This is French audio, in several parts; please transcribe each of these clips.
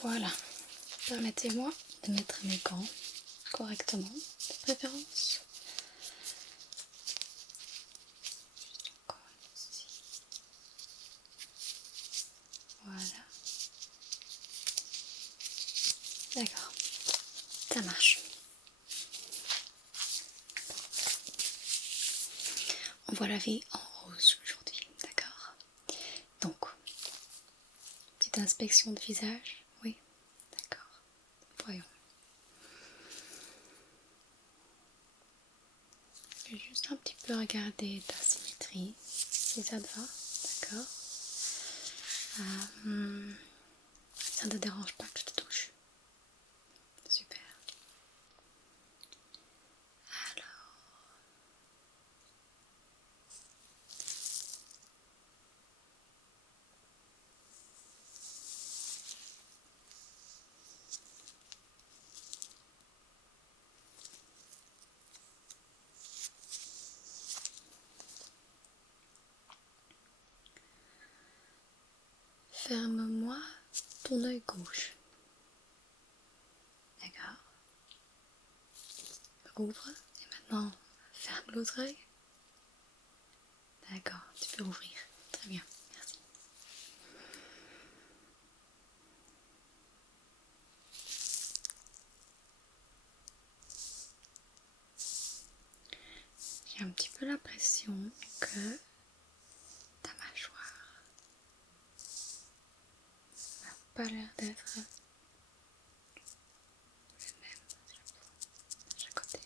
Voilà, permettez-moi de mettre mes gants correctement, de préférence. Juste encore ici. Voilà. D'accord, ça marche. On voit la vie en rose aujourd'hui, d'accord? Donc, petite inspection de visage, oui, d'accord. Voyons. Je vais juste un petit peu regarder ta symétrie, si ça te va, d'accord? Ça ne te dérange pas que je te touche? Super. Alors, ferme-moi ton œil gauche. D'accord. Ouvre. Et maintenant, ferme l'autre œil. D'accord, tu peux ouvrir. Très bien, merci. J'ai un petit peu l'impression que ta mâchoire n'a pas l'air d'être la même à chaque côté.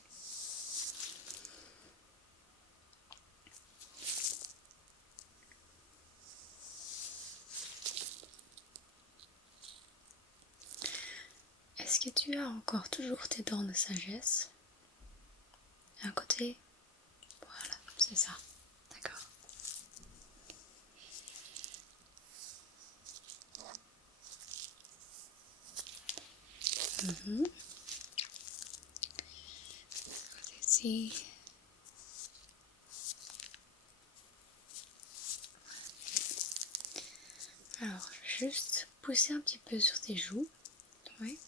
Est-ce que tu as encore toujours tes dents de sagesse? À côté? Voilà, c'est ça. D'accord. Ici. Alors, je vais juste pousser un petit peu sur tes joues. Oui.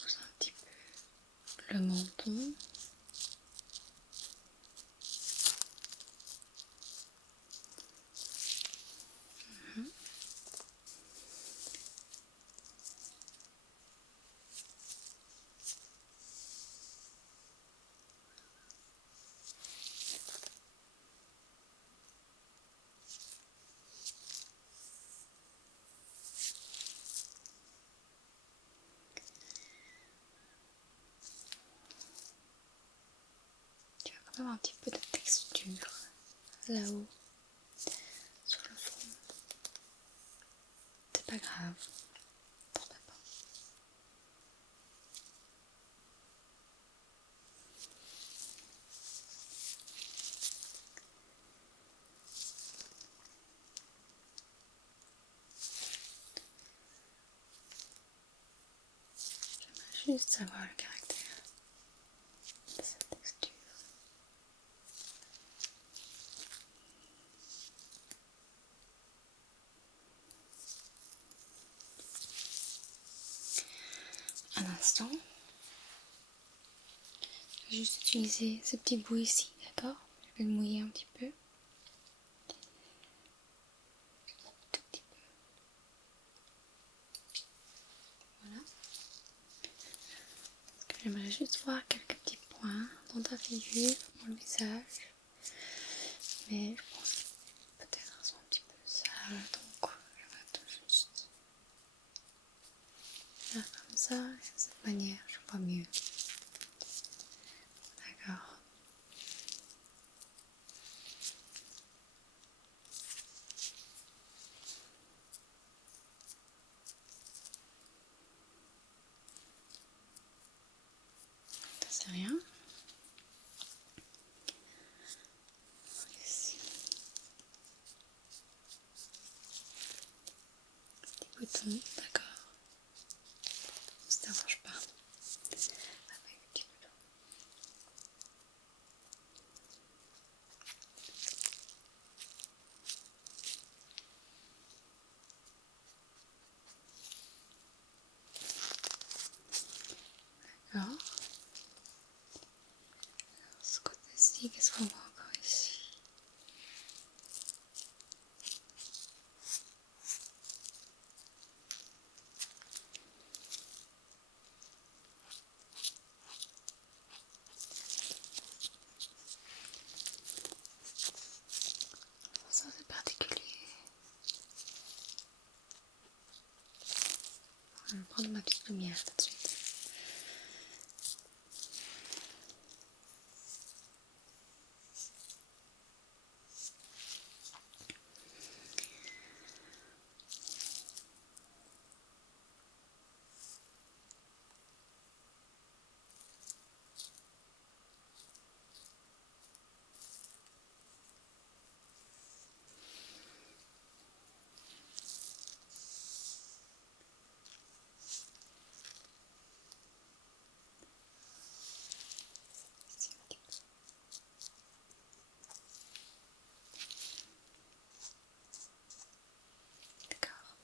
Pousse un petit peu le menton. Tu as quand même un petit peu de texture là-haut, sur le front. C'est pas grave, t'en fais pas. J'aimerais juste savoir le caractère de cette texture. Un instant. Je vais juste utiliser ce petit bout ici, d'accord? Je vais le mouiller un petit peu. Tout petit peu. Voilà. Parce que j'aimerais juste voir quelques petits points dans ta figure, dans le visage. Mais je pense que peut-être elles sont un petit peu sales, donc j'aimerais tout juste faire comme ça, et de cette manière je vois mieux. c'est rien. Ici. Des boutons, d'accord. Ça ne marche pas. Avec des petits boutons. D'accord. Ce côté-ci, qu'est-ce qu'on voit encore ici? Ça c'est particulier. Je vais prendre ma petite lumière tout de suite. Ici, un petit peu. D'accord.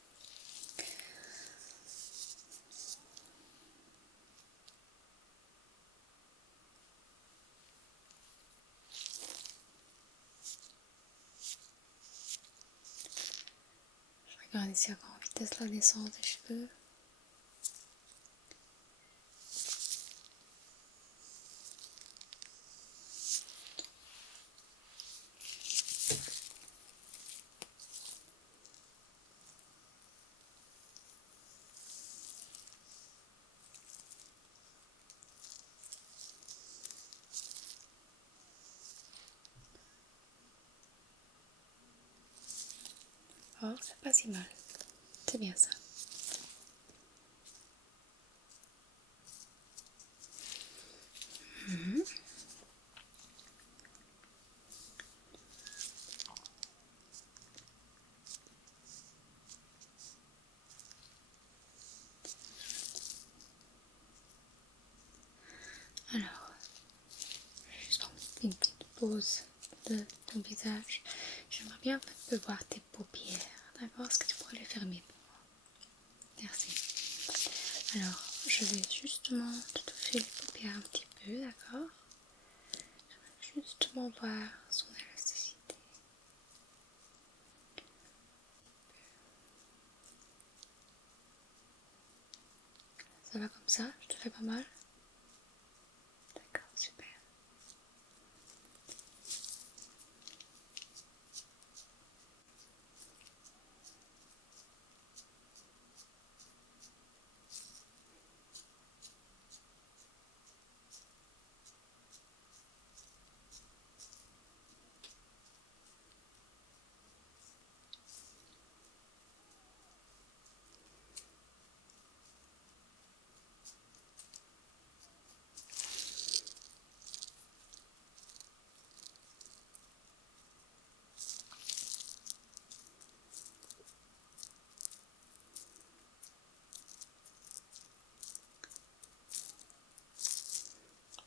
Je regarde ici encore en vitesse la descente des cheveux. Oh, c'est pas si mal. C'est bien ça. Alors, juste une petite pause de ton visage. J'aimerais bien un peu voir tes paupières. D'accord? Est-ce que tu pourrais les fermer pour moi? Merci. Alors, je vais justement te toucher les paupières un petit peu, d'accord? Je vais justement voir son élasticité. Ça va comme ça? Je te fais pas mal? D'accord, super.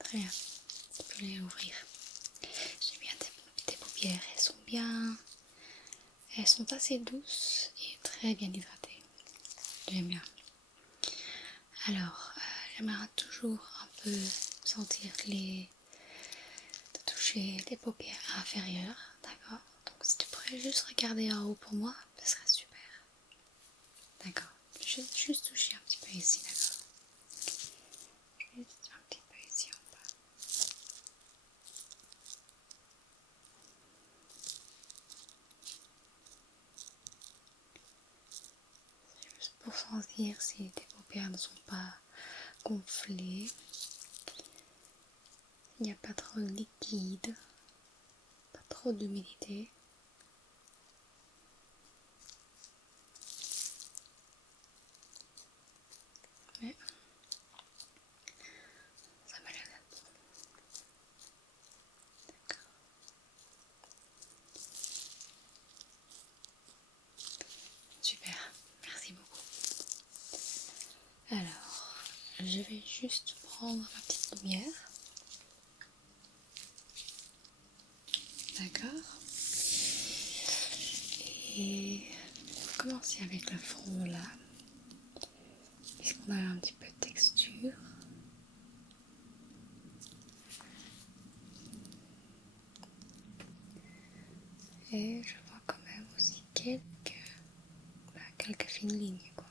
Très bien. Tu peux les ouvrir. J'aime bien tes paupières. Elles sont assez douces et très bien hydratées. J'aime bien. Alors, j'aimerais toujours un peu sentir de toucher les paupières inférieures, d'accord? Donc si tu pourrais juste regarder en haut pour moi, ce serait super. D'accord. Juste toucher un petit peu ici, d'accord? Juste un petit peu ici en bas. Juste pour sentir si tes paupières ne sont pas gonflées. Il n'y a pas trop de liquide, pas trop d'humidité. Mais ça m'a l'air d'être bon. vais juste prendre ma petite lumière. D'accord. Et on va commencer avec le front là, puisqu'on a un petit peu de texture. Et je vois quand même aussi quelques fines lignes, quoi.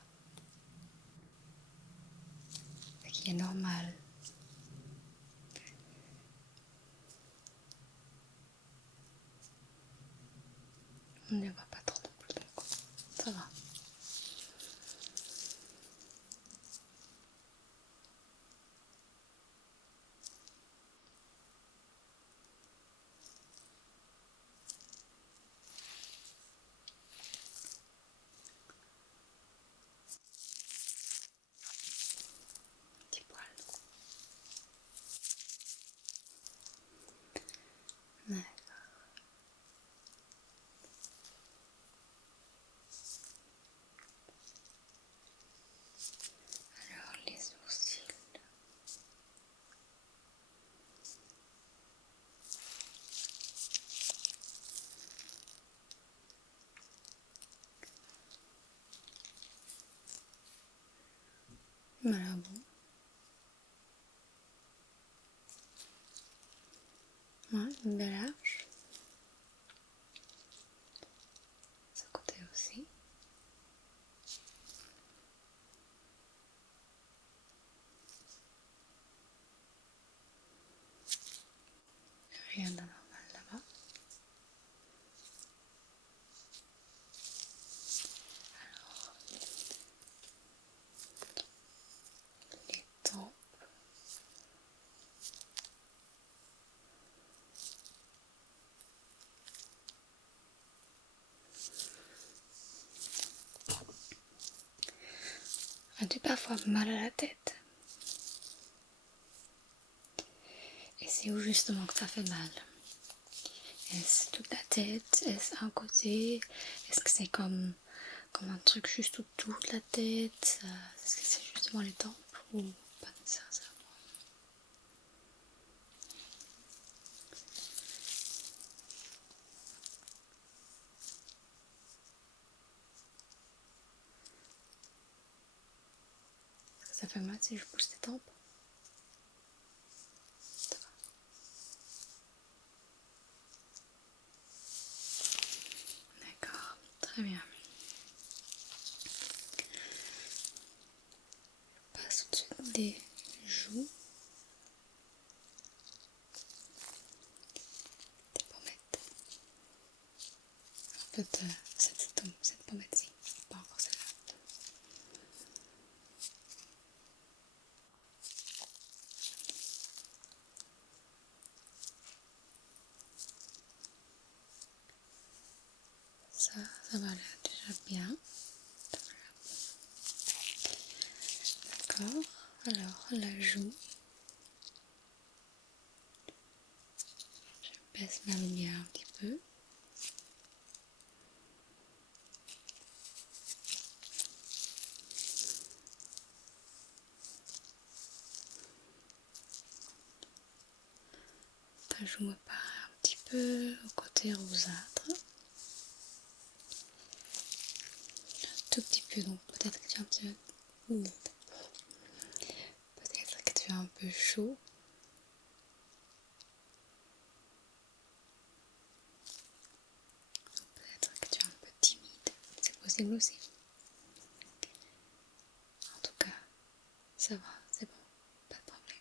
Ce qui est normal. On ne les voit pas trop non plus, donc ça va. Petit poil. D'accord. Alors les sourcils. Voilà, bon. Ouais, une belle arche. Ce côté aussi. Rien d'anormal là-bas. Alors, les tempes. As-tu parfois mal à la tête? Et c'est où justement que ça fait mal? Est-ce toute la tête? Est-ce un côté? Est-ce que c'est comme un truc juste autour de la tête? Est-ce que c'est justement les tempes ou pas nécessairement? Est-ce que ça fait mal si je pousse les tempes? Ça va. D'accord, très bien. Je passe au-dessus des joues. Des pommettes. En fait, cette pommette-ci, pas encore celle-là. Ça va l'air déjà bien. D'accord, alors la joue. Je baisse ma lumière un petit peu. Ta joue me paraît un petit peu au côté rougeâtre. Un tout petit peu, donc peut-être que tu as un petit peu... Peut-être que tu es un peu chaud. Peut-être que tu es un peu timide. C'est possible aussi. En tout cas, ça va, c'est bon, pas de problème.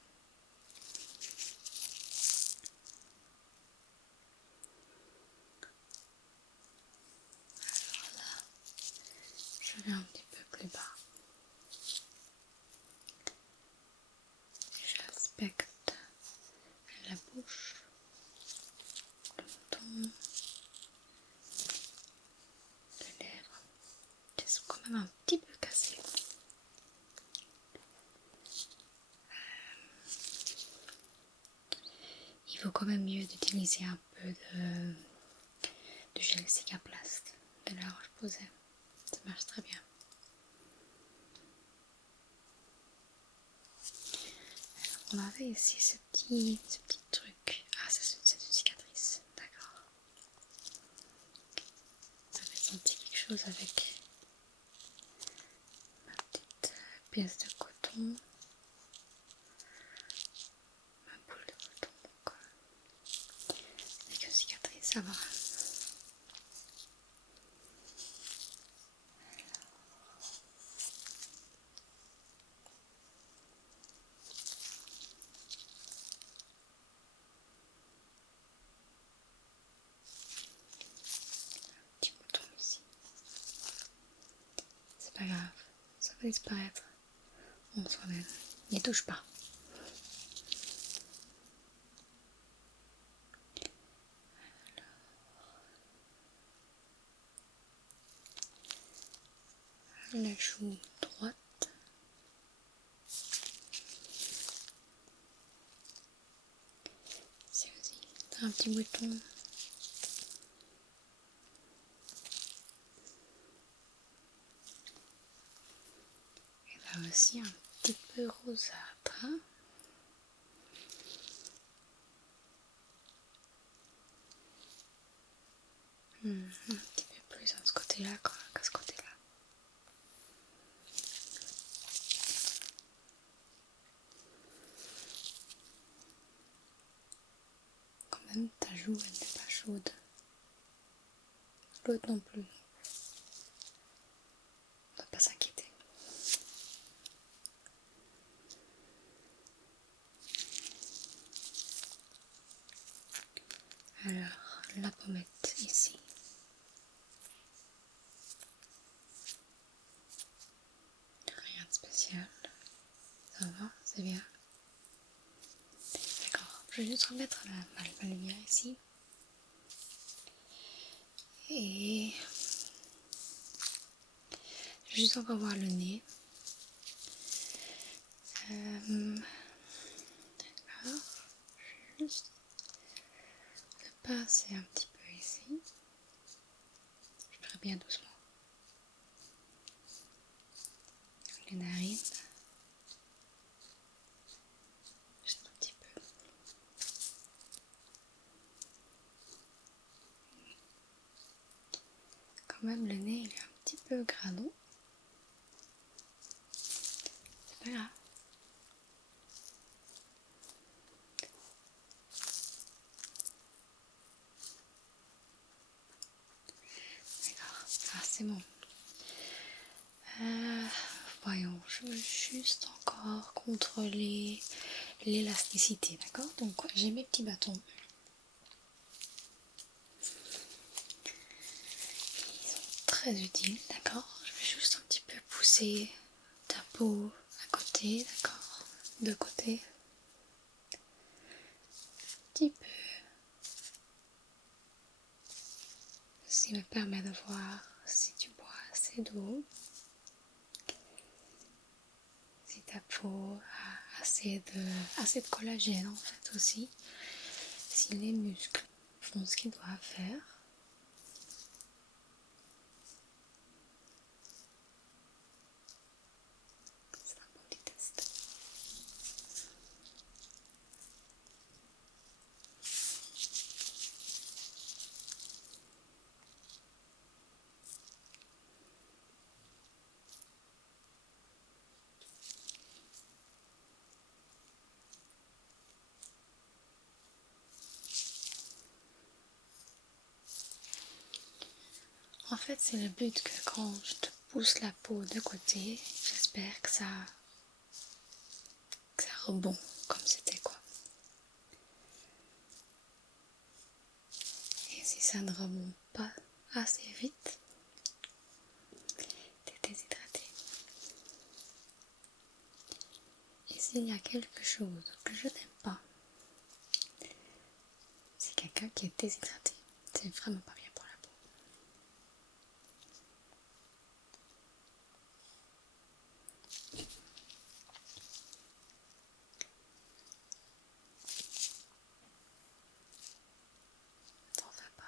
Alors là, je vais un petit peu plus bas. J'inspecte la bouche, le menton, les lèvres, qui sont quand même un petit peu cassées. Il vaut quand même mieux d'utiliser un peu de gel Cicaplast de la Roche-Posay. Ça marche très bien. on avait ici ce petit truc. Ah, c'est une cicatrice, d'accord. Ça fait sentir quelque chose avec ma petite pièce de coton. Ma boule de coton, donc avec une cicatrice, ça va. Petit bouton ici. C'est pas grave, ça va disparaître en soi-même. N'y touche pas. La joue droite. C'est aussi un petit bouton. Et là aussi un petit peu rosâtre. Un petit peu plus à ce côté-là qu'à ce côté-là. Quand même, ta joue, elle n'est pas chaude. L'autre non plus. On ne doit pas s'inquiéter. Alors, la pommette ici. Rien de spécial. Ça va, c'est bien. D'accord, je vais juste remettre ma lumière ici. Et je vais juste encore voir le nez. D'accord, juste le passer un petit peu ici. Je ferai bien doucement. Les narines. Juste un petit peu. Quand même, le nez, il est un petit peu gradon. C'est pas grave. D'accord, ah c'est bon. Voyons, je veux juste encore contrôler l'élasticité, d'accord? Donc j'ai mes petits bâtons. Ils sont très utiles, d'accord? Je vais juste un petit peu pousser ta peau à côté, d'accord? De côté. Un petit peu. Ceci me permet de voir si tu bois assez d'eau. Si ta peau a assez de collagène en fait aussi. Si les muscles font ce qu'ils doivent faire. C'est un bon petit test. En fait, c'est le but que quand je te pousse la peau de côté, j'espère que ça rebond comme c'était quoi. Et si ça ne rebond pas assez vite, t'es déshydraté. Et s'il y a quelque chose que je n'aime pas, c'est quelqu'un qui est déshydraté. C'est vraiment pas bien pour la peau. T'en fais pas.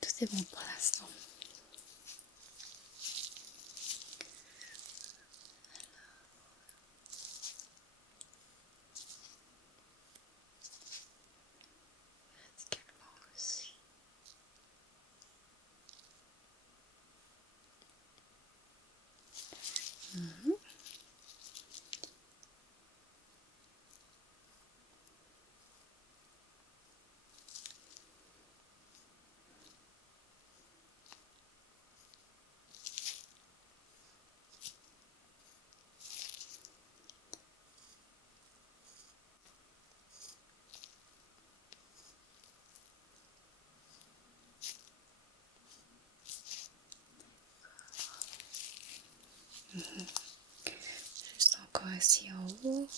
Tout est bon pour l'instant. ici en haut.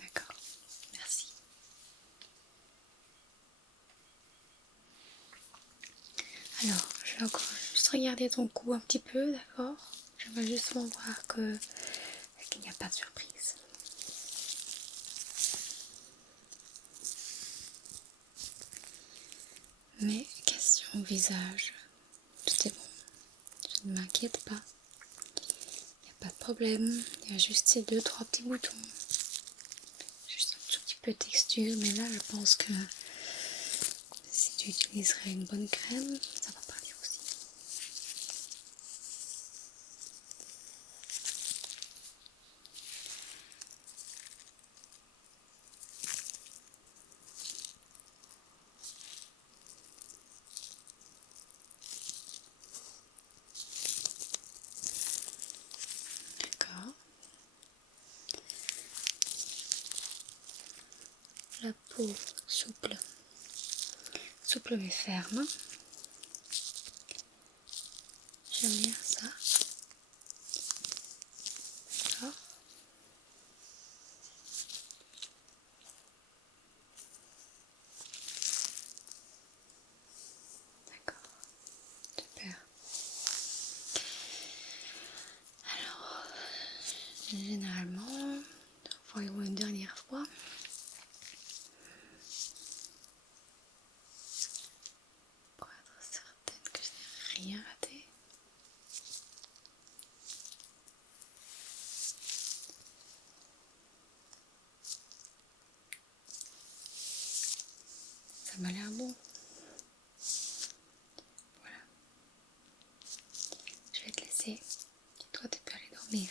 D'accord, merci. Alors, je vais encore juste regarder ton cou un petit peu, d'accord? J'aimerais justement voir qu'il n'y a pas de surprise. Mais question au visage, tout est bon. Je ne m'inquiète pas. Il n'y a pas de problème. Il y a juste ces 2-3 petits boutons. Juste un tout petit peu de texture, mais là je pense que si tu utiliserais une bonne crème, ça va partir aussi. D'accord. La peau souple mais ferme. J'aime bien ça. D'accord. D'accord. Super. Alors, généralement, voyons une dernière fois. Pour être certaine que je n'ai rien raté. Ça m'a l'air bon. Voilà. Je vais te laisser. Et toi, tu peux aller dormir.